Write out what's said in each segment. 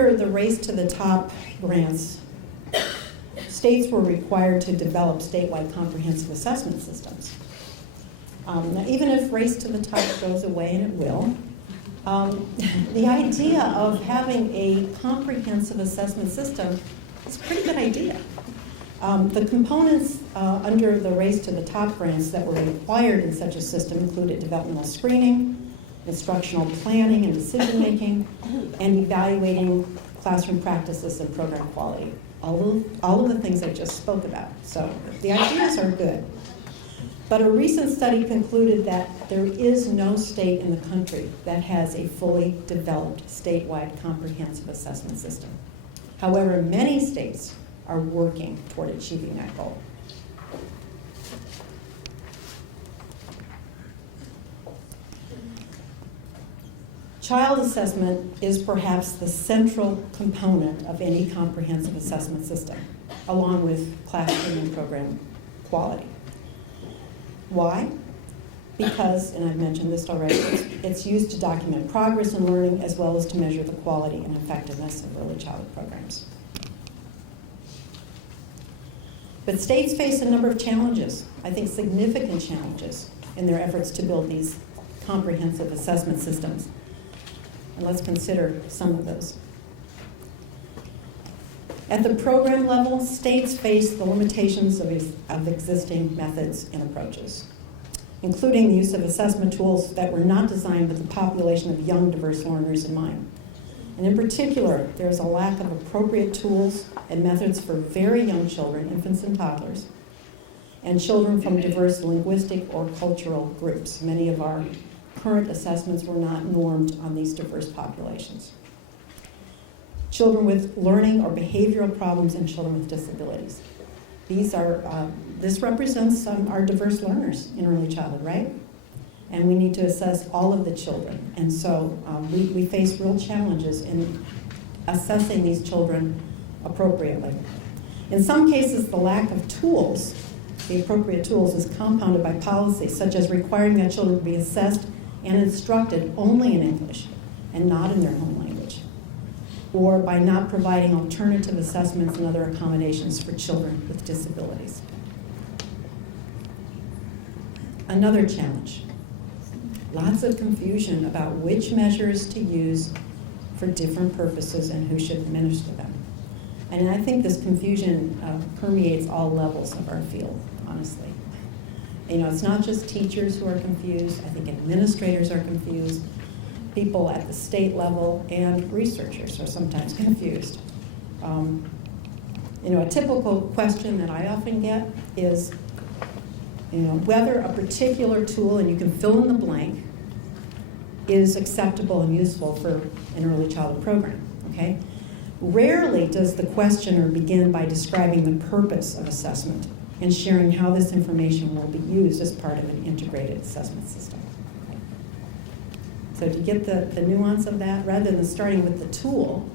under the Race to the Top grants, states were required to develop statewide comprehensive assessment systems. Now, even if Race to the Top goes away, and it will, the idea of having a comprehensive assessment system is a pretty good idea. The components under the Race to the Top grants that were required in such a system included developmental screening, instructional planning and decision-making, and evaluating classroom practices and program quality. All of the things I just spoke about. So the ideas are good. But a recent study concluded that there is no state in the country that has a fully developed statewide comprehensive assessment system. However, many states are working toward achieving that goal. Child assessment is perhaps the central component of any comprehensive assessment system, along with classroom and program quality. Why? Because, and I've mentioned this already, it's used to document progress in learning as well as to measure the quality and effectiveness of early childhood programs. But states face a number of challenges, I think significant challenges, in their efforts to build these comprehensive assessment systems. And let's consider some of those. At the program level, states face the limitations of existing methods and approaches, including the use of assessment tools that were not designed with the population of young, diverse learners in mind. And in particular, there is a lack of appropriate tools and methods for very young children, infants and toddlers, and children from diverse linguistic or cultural groups. Many of our current assessments were not normed on these diverse populations. Children with learning or behavioral problems and children with disabilities. This represents our diverse learners in early childhood, right? And we need to assess all of the children. And so we face real challenges in assessing these children appropriately. In some cases, the lack of tools, the appropriate tools, is compounded by policies, such as requiring that children be assessed and instructed only in English and not in their home language, or by not providing alternative assessments and other accommodations for children with disabilities. Another challenge, lots of confusion about which measures to use for different purposes and who should administer them. And I think this confusion permeates all levels of our field, honestly. You know, it's not just teachers who are confused. I think administrators are confused. People at the state level and researchers are sometimes confused. A typical question that I often get is, whether a particular tool, and you can fill in the blank, is acceptable and useful for an early childhood program, okay? Rarely does the questioner begin by describing the purpose of assessment and sharing how this information will be used as part of an integrated assessment system. So to get the nuance of that, rather than starting with the tool,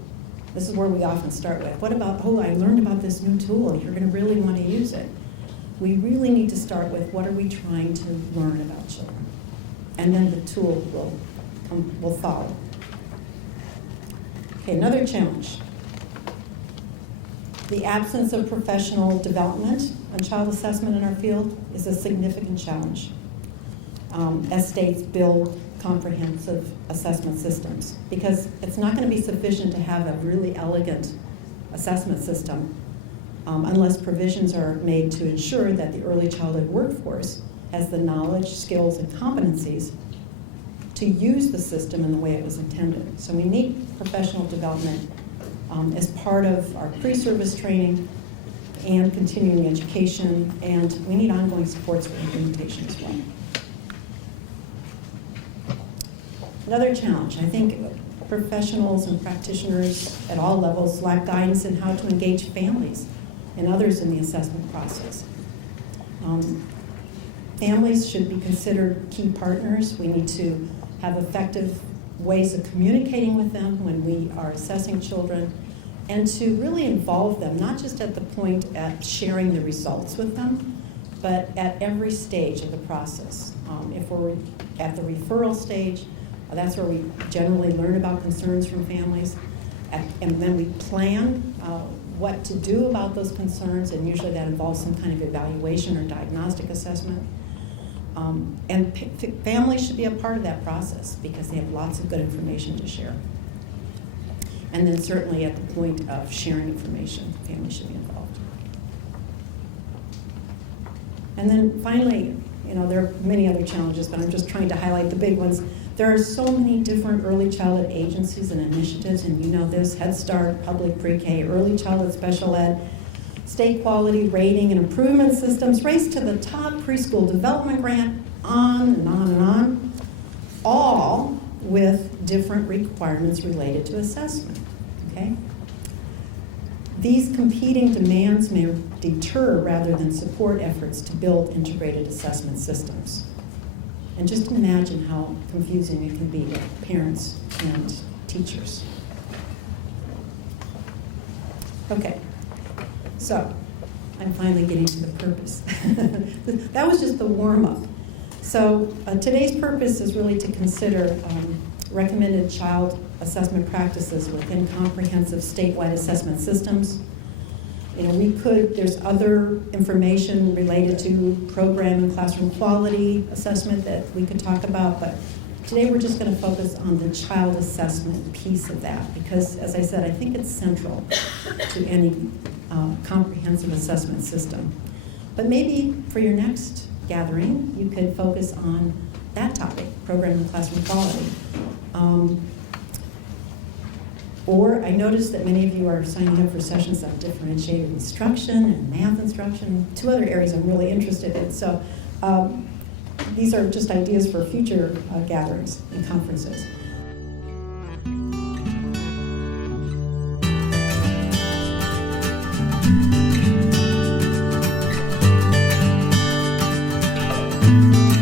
this is where we often start with. What about, I learned about this new tool and you're going to really want to use it. We really need to start with what are we trying to learn about children? And then the tool will follow. Okay, another challenge. The absence of professional development on child assessment in our field is a significant challenge as states build comprehensive assessment systems, because it's not going to be sufficient to have a really elegant assessment system unless provisions are made to ensure that the early childhood workforce has the knowledge, skills, and competencies to use the system in the way it was intended. So we need professional development as part of our pre-service training and continuing education, and we need ongoing supports for implementation as well. Another challenge, I think professionals and practitioners at all levels lack guidance in how to engage families and others in the assessment process. Families should be considered key partners. We need to have effective ways of communicating with them when we are assessing children, and to really involve them, not just at the point at sharing the results with them, but at every stage of the process. If we're at the referral stage, that's where we generally learn about concerns from families. And then we plan what to do about those concerns, and usually that involves some kind of evaluation or diagnostic assessment. And families should be a part of that process because they have lots of good information to share. And then certainly at the point of sharing information, families should be involved. And then finally, there are many other challenges, but I'm just trying to highlight the big ones. There are so many different early childhood agencies and initiatives, and you know this: Head Start, public pre-K, early childhood special ed, state quality rating and improvement systems, Race to the Top, preschool development grant, on and on and on, all with different requirements related to assessment, okay? These competing demands may deter rather than support efforts to build integrated assessment systems. And just imagine how confusing it can be to parents and teachers. Okay, so I'm finally getting to the purpose. That was just the warm-up. So today's purpose is really to consider recommended child assessment practices within comprehensive statewide assessment systems. There's other information related to program and classroom quality assessment that we could talk about, but today we're just going to focus on the child assessment piece of that because, as I said, I think it's central to any comprehensive assessment system. But maybe for your next gathering, you could focus on that topic, program and classroom quality. Or I noticed that many of you are signing up for sessions on differentiated instruction and math instruction, two other areas I'm really interested in. So these are just ideas for future gatherings and conferences.